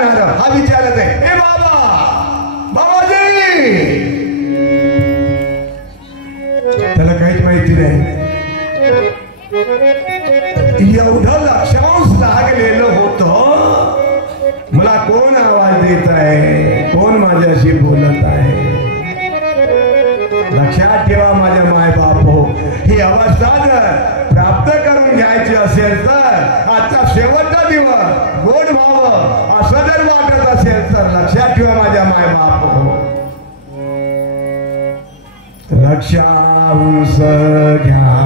जाणार हा विचारत आहे. ए बाबा, बाबाजी, त्याला काहीच माहिती नाही. एवढं लक्षांश लागलेलं होतं, मला कोण आवाज देत आहे, कोण माझ्याशी बोलत आहे. लक्षात ठेवा माझ्या माय बापो, ही अवस्था जर प्राप्त करून घ्यायची असेल तर आजचा शेवटचा दिवस गोड व्हावं असं जर वाटत असेल तर लक्षात ठेवा माझ्या माय बापो, लक्षांश घ्यावा.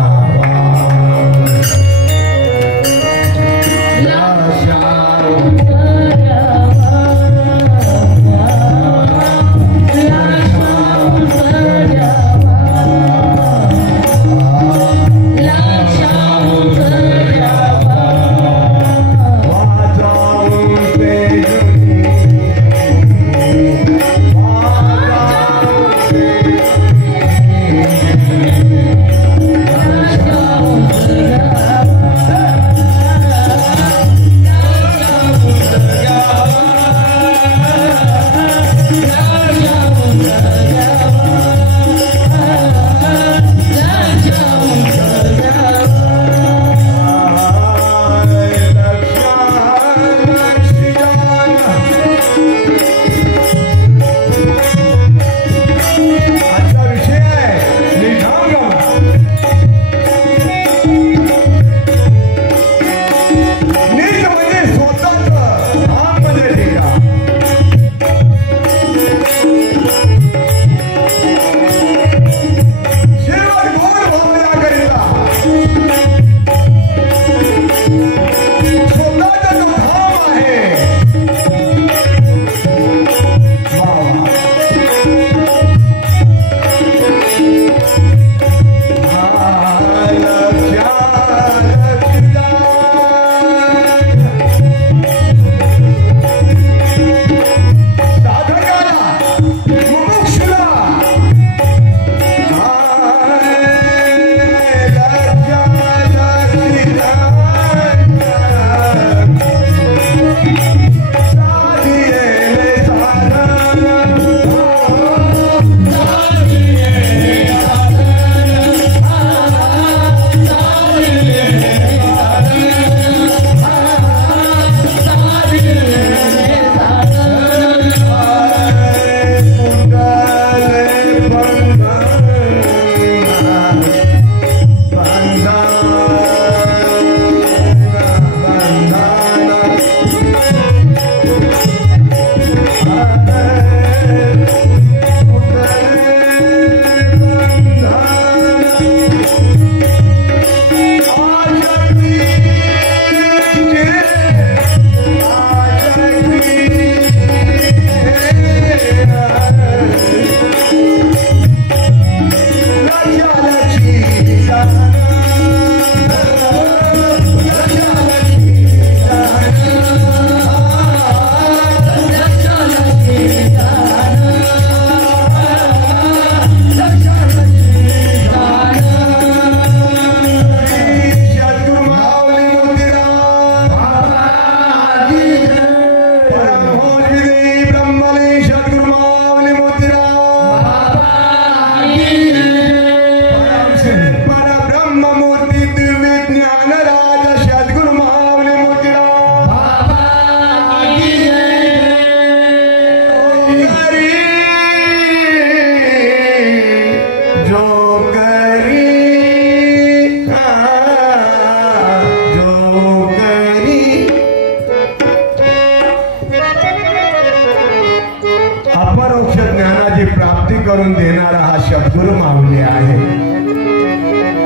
करून देणारा हा सद्गुरु माऊली आहे.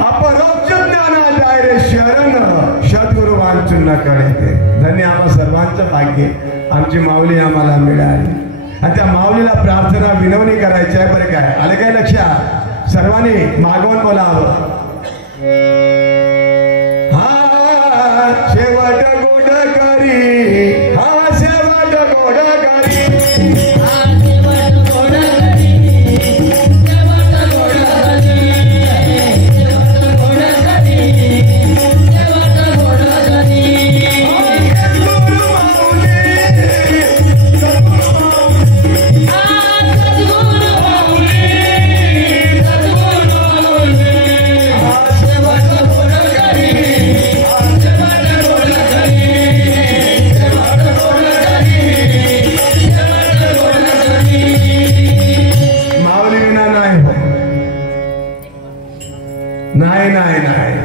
अपरोक्ष ज्ञानाच्या रे शरण सद्गुरु वांचून कळते. धन्य आम्हा सर्वांचं भाग्य आमची माऊली आम्हाला मिळाली. आणि त्या माऊलीला प्रार्थना विनवणी करायची आहे बरं काय. आलं काय लक्षात? सर्वांनी मागवून बोलावं. हा शेवट गोड करी, हा शेवट गोड करी, नाही नाही नाही,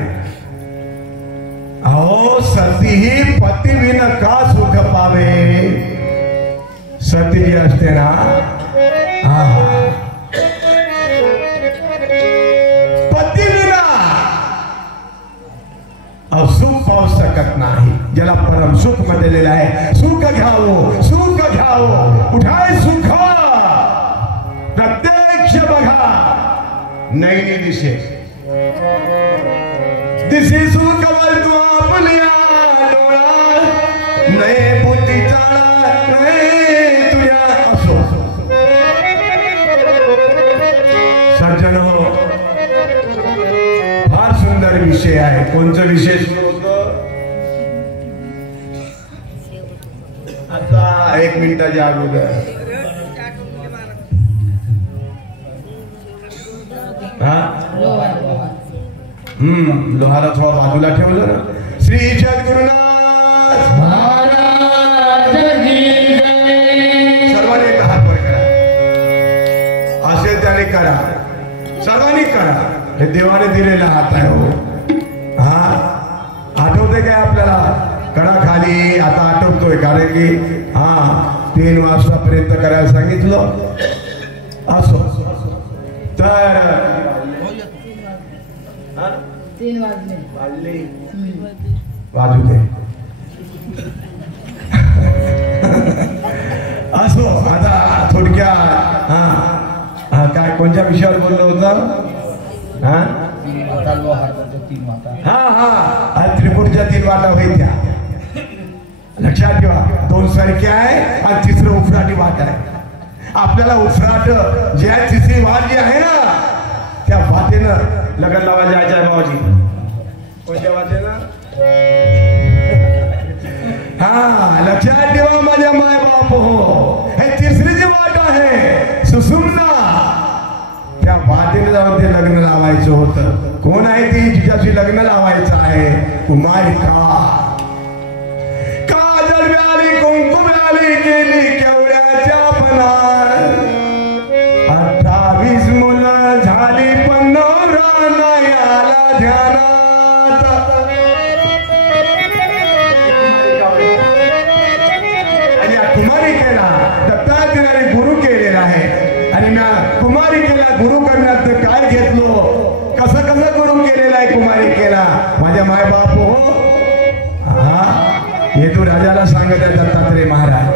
अहो सतीही पतिविन का सुख पावे. सती जी असते ना, पतिविना सुख पाहू शकत नाही. ज्याला परम सुख म्हटलेलं आहे, सुख घ्यावं सुख घ्यावं, उठाय सुख प्रत्यक्ष बघा, नैनी दिशे दिसे सुख वळतो आपल्या डोळा, नये बुद्धी चाळा नये तुझ्या. असो सज्जन हो, फार सुंदर विषय आहे. कोणचा विषय सुरू होतो आता 1 मिनिटाच्या अगोदर? लोहारा थोडा बाजूला ठेवलं ना. श्री सद्गुरुनाथ महाराज की जय. सर्वांनी एक हात वर करा, असे त्याने करा, सर्वांनी करा. हे देवाने दिलेला हात आहे हो. आठवते काय आपल्याला? कडा खाली आता आठवतोय, कारण की 3 वाजतापर्यंत करायला सांगितलं. असो तर 3 वाजले वाजू दे. असो आता थोडक्यात काय कोणत्या विषयावर बोललो होतं? त्रिपुटीच्या 3 वाटा होत्या. लक्षात ठेवा, 2 सरक्या आहे आणि 3रं उफराटी वाट आहे. आपल्याला उफराट ज्या 3री वाट जी आहे ना, त्या वाटेनं लग्न लावा जायचं आहे भाऊजी. कोणत्या वाटेनं? लक्षात ठेवा माझ्या माय बाप हो, हे 3री जी वाट आहे सुसुमना, त्या वाटेने जाऊन ते लग्न लावायचं होतं. कोण आहे ती जिच्याशी लग्न लावायचं आहे? कुमारिका. काजळ व्याली कुंकुम व्याली गेली केवड्याच्या पणात, 28 मुलं झाली पण नवरा नाही आला ध्यानात. आणि या कुमारिकेला दत्तात्रेयाने गुरु केलेला आहे. आणि मी कुमारिकेला गुरु करण्यात काय घेतलो, कसं कसं गुरु केलेलं आहे कुमारिकेला माझ्या माय बाप हो. हे तू राजाला सांगत आहे दत्तात्रेय महाराज.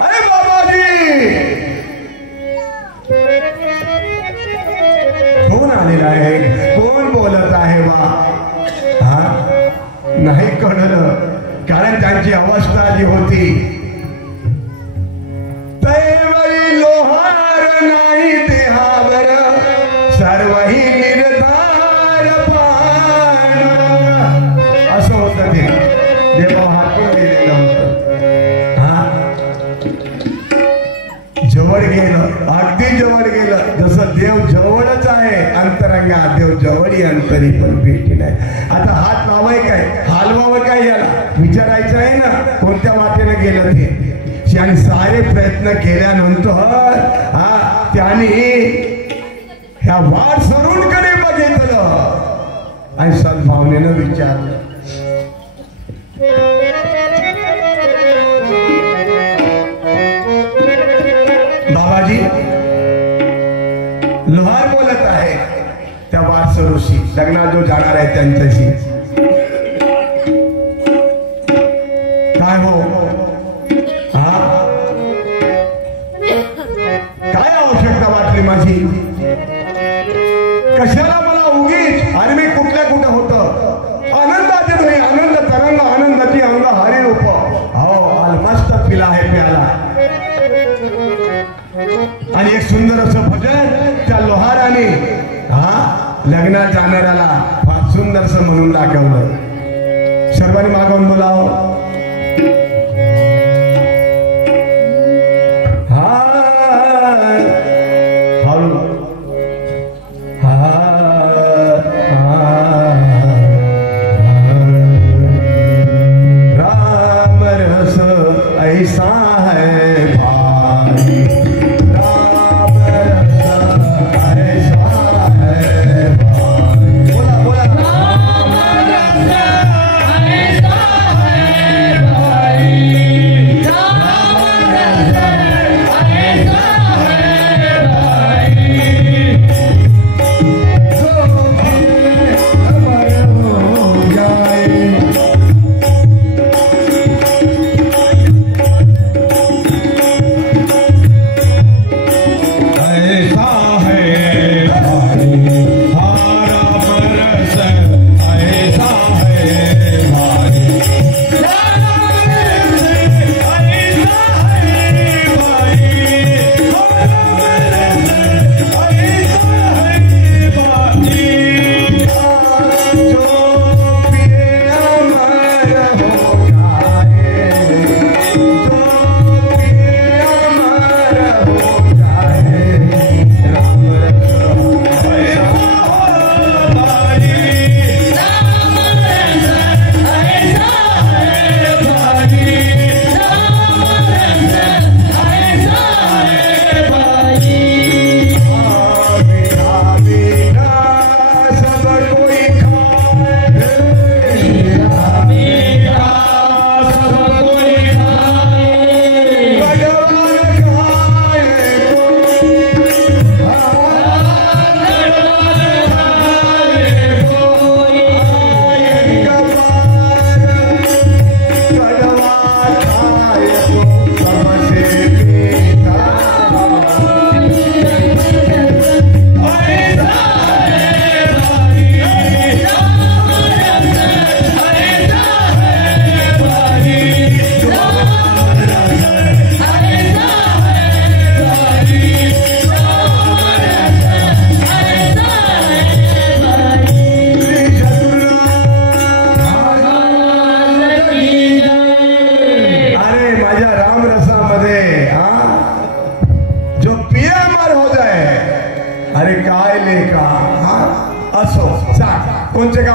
अरे बाबाजी, कोण आलेला आहे? कोण बोलत आहे बा? नाही कळलं, कारण त्यांची अवस्था जी होती, दैवई लोहार नाही देहावर, सर्वही निर्धार पांडुर. असं होतं ते देवा हातून दिलेलं होतं. जवळ गेलं, अगदी जवळ गेलं. जसं देव जवळच आहे अंतरंगा, देव जवळी अंतरी पण भेटी नाही. आता हात लावाय काय, हलवावं काय, याला विचारायचं आहे ना कोणत्या वाटेनं गेलं ते. आणि सारे प्रयत्न केल्यानंतर त्याने ह्या वाट सरूनकडे बघितलं आणि सद्भावनेनं विचारलं, बाबाजी लोहार बोलत आहे त्या वाट सरूशी, लग्नात जो जाणार आहे त्यांच्याशी. काय हो, काय आवश्यकता वाटली माझी? कशाला मला उगीच? आणि मी कुठल्या कुठं होतं आनंदाचे नाही, आनंद तरंग आनंदाची अंग हरी रूप. हो अलमस्त पिला आहे प्याला. आणि एक सुंदर असं भजन त्या लोहाराने लग्नात जाणाऱ्याला फार सुंदरसं म्हणून दाखवलं. सर्वांनी मागवून बोलावं.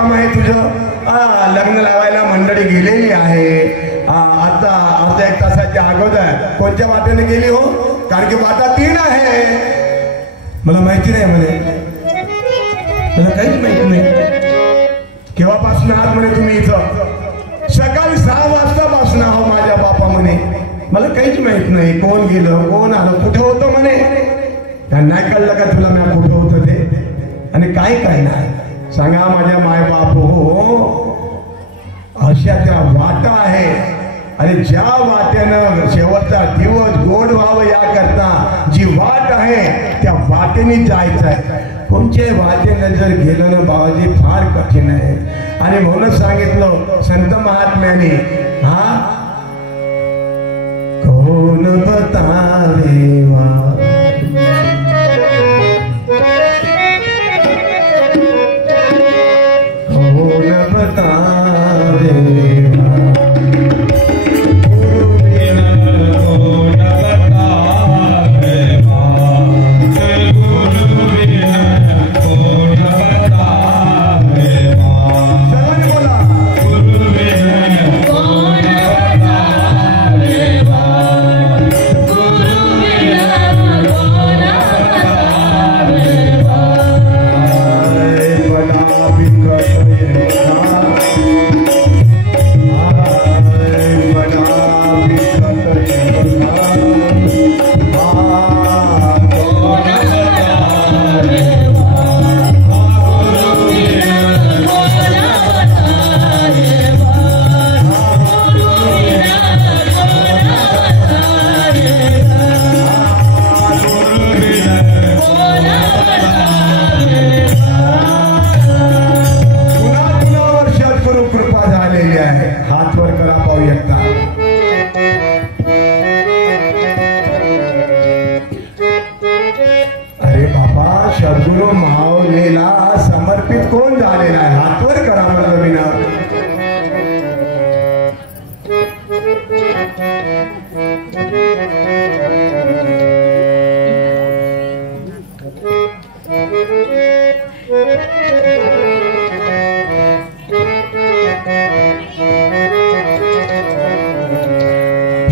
काम आहे तुझं? लग्न लावायला मंडळी गेलेली आहे. आता अर्धा एक तासाच्या अगोदर कोणत्या वाटेने गेली हो? कारण की वाटा 3 आहे. मला माहिती नाही म्हणे, मला काहीच माहिती नाही. केव्हापासून आहात म्हणे तुम्ही इथं? सकाळी 6 वाजतापासून आहो माझ्या बापा म्हणे. मला काहीच माहित नाही कोण गेलं कोण आलं कुठं होतं म्हणे. नाही कळलं का तुला मी कुठं होतं ते? आणि काय नाही सांगा माझ्या माय बाप हो. अशा त्या वाटा आहे आणि ज्या वाटेनं शेवटचा दिवस गोड व्हावं याकरता जी वाट आहे त्या वाटेने जायचं आहे. कोणत्याही वाटेनं जर गेलं ना बाबाजी फार कठीण आहे. आणि म्हणून सांगितलं संत महात्म्याने, हा कोण बतावे वा कोण बतावे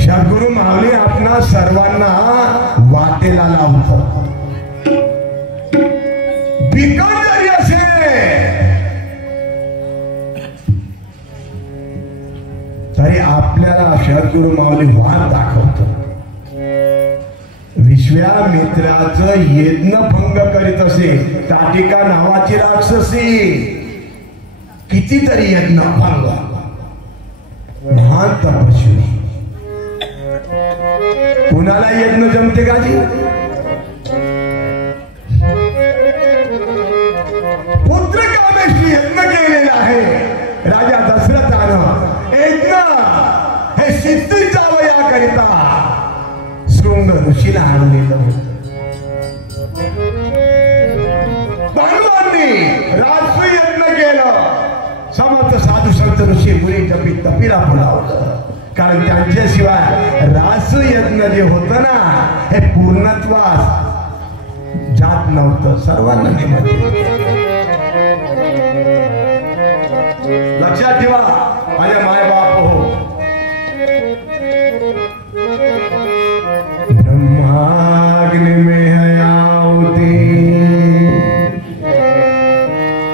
सद्गुरु माऊली आपणा सर्वांना वाटेला लावतात. बिकट जरी असेल तरी आपल्याला सद्गुरु माऊली वाट दाखवतो. विश्वामित्राचं यज्ञ भंग करीत असे ताटिका नावाची राक्षसी. कितीतरी यज्ञ भंग, महान तपस्वी. कुणाला यज्ञ जमते का जी? पुत्र कामेशी यज्ञ केलेला आहे राजा दशरथानं. यज्ञ हे सिद्धी जावं याकरिता शृंग ऋषीला आणलेलं होतं. भगवाननी राजसूय यज्ञ केलं. समर्थ साधू संत ऋषी मुनी जपी तपिरा फुलावलं. कारण त्यांच्याशिवाय राजसूय यज्ञ जे होतं ना हे पूर्णत्वास जात नव्हतं. सर्वांना निमंत्रण. लक्षात ठेवा माझ्या माय बाप हो. ब्रह्माग्नि में आहुती.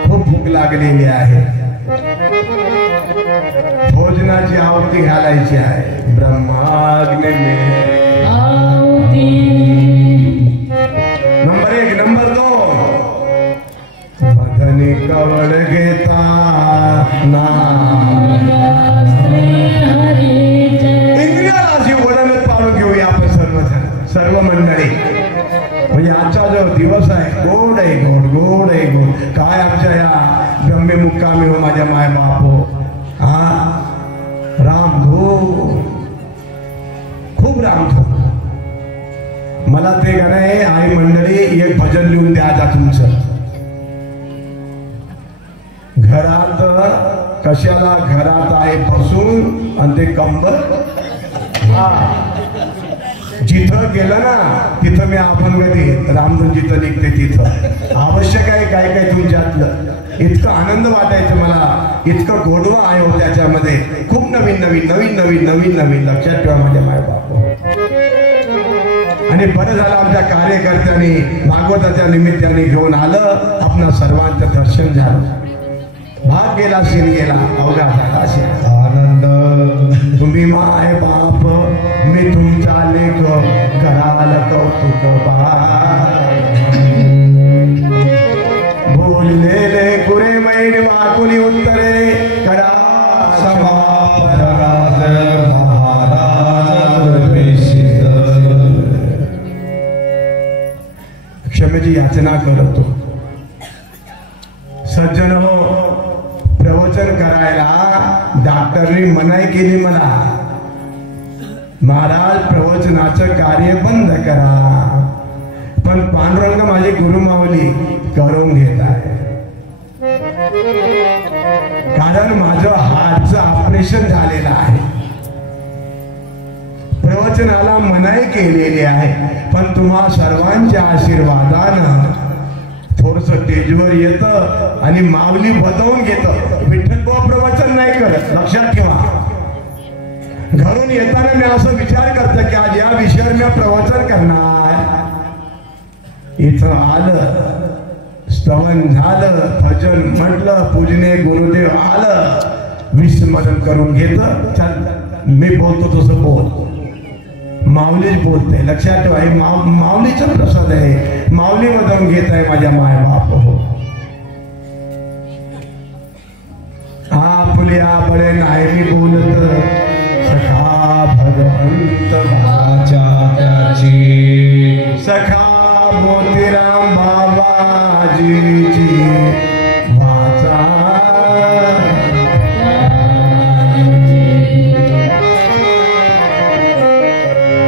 खूप भूक लागलेली आहे. भोजनाची आहुती घालायची आहे. ब्रह्माग्नि में आहुती. नंबर 1. नंबर 2 बदनी कवड घेता इंद्रियाला अशी वडणच पाळून घेऊया आपण सर्वजण सर्व मंडळी. म्हणजे आजचा जो दिवस आहे गोड आहे गोड गोड आहे गोड. काय आमच्या या ब्रह्मे मुक्कामी हो माझ्या माय बाप हो. हा रामधूम खूप रामधूम. मला ते गाणं आहे आई मंडळी एक भजन लिहून द्या आता तुमचं. घरात कशाला घरात आहे बसून आणि ते कंबर जिथं गेलं ना तिथं मी अभंगती रामधून जिथं निघते तिथं आवश्यक आहे काय काय तुमच्यातलं. इतकं आनंद वाटायचं मला, इतकं गोडवा आहे हो त्याच्यामध्ये. खूप नवीन नवीन नवीन नवीन नवीन नवीन लक्षात ठेवा माझ्या मायबाप. आणि बरं झालं आमच्या कार्यकर्त्यांनी भागवताच्या निमित्ताने घेऊन आलं, आपणा सर्वांचं दर्शन झालं. भाग गेला सीन गेला अवघा झाला असेल आनंद. तुम्ही माय बाप मी तुमचा लेख कराल कौतुक बोललेले कुरे मैड वाकुली उत्तरे करा समाधराज महाराज विशिष्ट. क्षमेची याचना करतो. सज्जन हो, प्रवचन करायला डॉक्टरनी मनाई केली मला, महाराज प्रवचनाचं कार्य बंद करा. पण पांडुरंग माझी गुरुमावली करून घेत आहे. कारण माझं हार्टचं ऑपरेशन झालेलं आहे. प्रवचनाला मनाई केलेली आहे, पण तुम्हा सर्वांच्या आशीर्वादानं थोडस स्टेजवर येतं आणि माऊली बदवून घेतं. विठ्ठलबुवा प्रवचन नाही करत, लक्षात ठेवा. घरून येताना मी असं विचार करतो की आज या विषयावर मी प्रवचन करणार. इथं आलं, स्तवन झालं, भजन म्हटलं, पूजने गुरुदेव आलं, विस्मरण करून घेतं. चल मी बोलतो तसं बोल. माऊलीच बोलते, लक्षात ठेवा. हे माऊलीचा प्रसाद आहे. माऊली मधून घेत आहे माझ्या माय बाप हो. आपल्या बळे नाही मी बोलत सखा भगवंत वाचा त्याची. सखा मोतीराम बाबाजीची वाचा.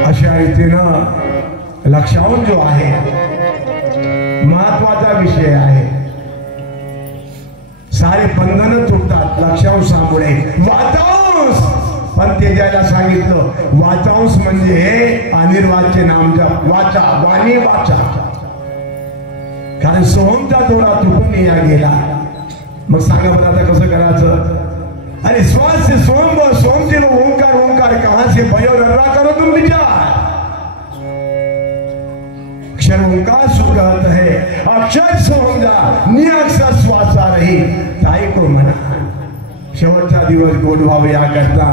अशा रीतीनं लक्षावून जो आहे महत्वाचा विषय आहे. सारे बंधन तुटतात लक्षांशामुळे. वाचांश पण ते ज्याला सांगितलं वाचांश म्हणजे अनिर्वाच्य नामचा वाचा, वाणी वाचा. कारण सोहमचा दोरा तुटून या गेला. मग सांगा बरं आता कसं करायचं. अरे श्वास से सोम सोम से ओंकार ओंकार कहां से भयो रर्रा करो तुम विचार. अक्षर ओंकार सुगत है, अक्षर सोमजा निअक्षर श्वासा रही ताई को म्हणा. शेवटचा दिवस गोड व्हावे याकरता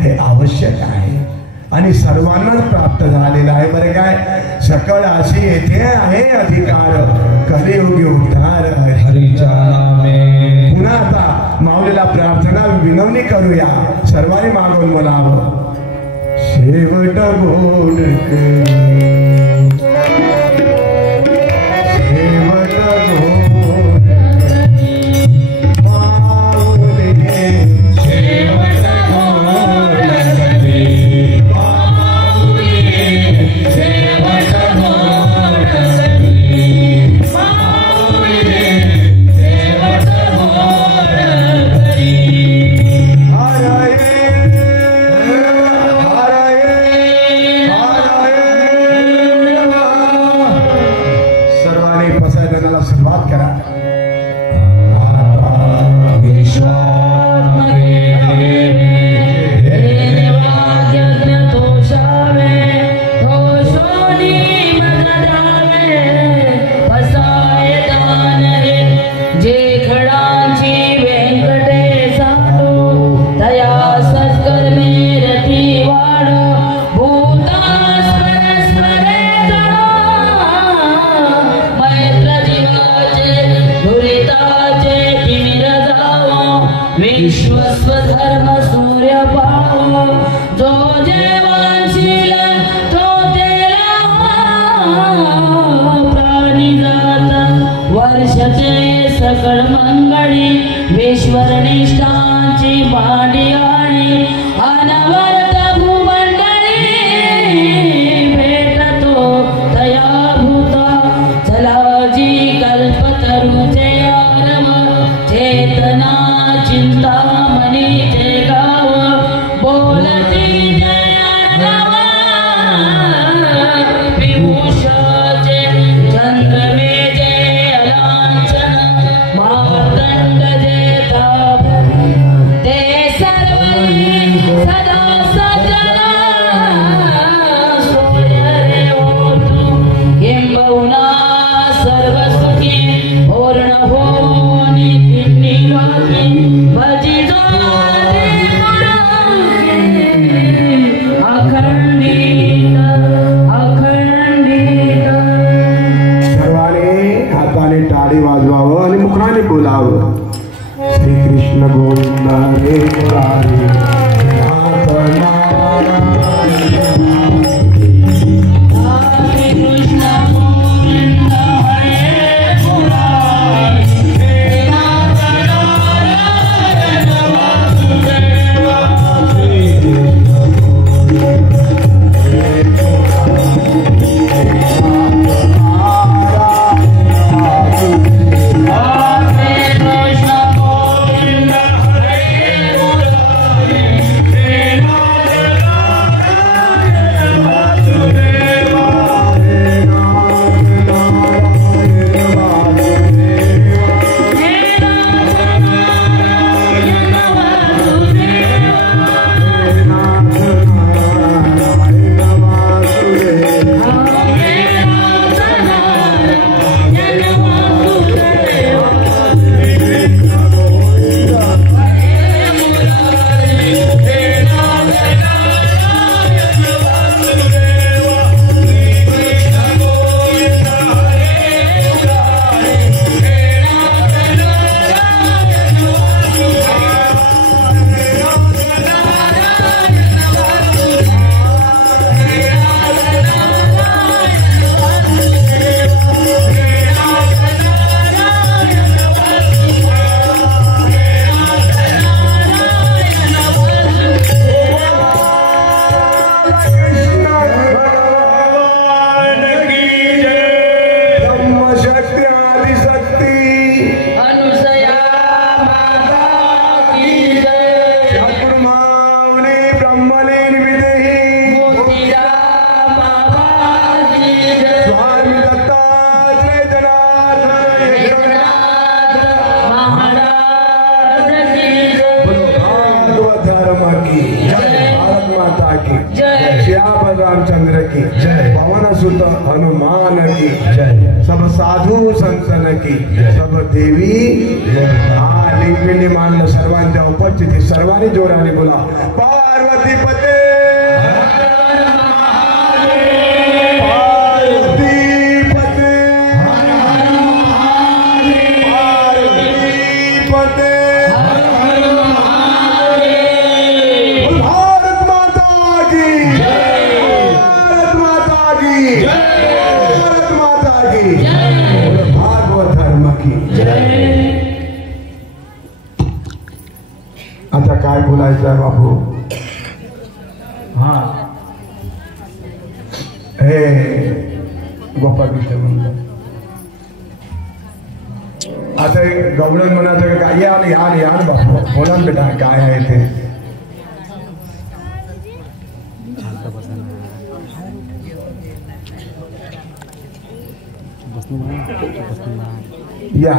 हे आवश्यक आहे आणि सर्वांनाच प्राप्त झालेला आहे. बरं काय, सकळ अशी येथे आहे अधिकार, कलियुगी उद्धार हरीच्या नामे. पुन्हा आता माऊलीला प्रार्थना विनवणी करूया. सर्वांनी मागून बोलावं. शेवट गोड शेवट गोड माऊली शेवट गोड माऊली. शेवट गोड माऊली. शेवट गोड सर्वांनी पसायदानाला सुरुवात करा. विश्वस्वधर्म सूर्य पावो जो जेवांशील तो तेला प्राणी जात वर्षचे सकळ मंगळी विश्वनिष्ठांची भांडी आणि अनवर्त भूमंडळी भेटतो दयाभूता चलाजी कल्पतरुचे आरम चेतना चिंतामणीचे गाव बोलती जय राम की जय। श्याम रामचंद्र की जय। पवन सुत हनुमान की जय। सब साधू संतन की सब देवी हा लिंगपिंडी मानलं सर्वांच्या उपस्थिती सर्वांनी जोराने बोला पार्वती पते भागवत धर्म की आता काय बोलायचं आहे बापू हा हे गोपाळ कृष्ण म्हणलं आता गवळण म्हणायचं काय आले आले आण बापू बोला ना बेटा काय आहे ते या